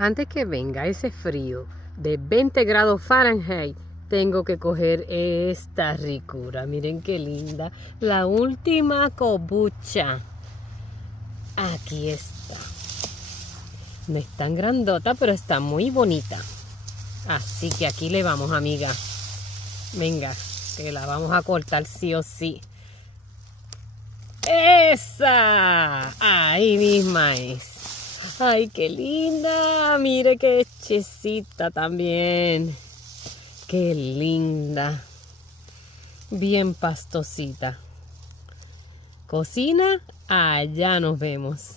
Antes que venga ese frío de 20 grados Fahrenheit, tengo que coger esta ricura. Miren qué linda. La última kombucha. Aquí está. No es tan grandota, pero está muy bonita. Así que aquí le vamos, amiga. Venga, que la vamos a cortar sí o sí. ¡Esa! Ahí misma es. ¡Ay, qué linda! Mire qué hechecita también. ¡Qué linda! Bien pastosita. Cocina, allá nos vemos.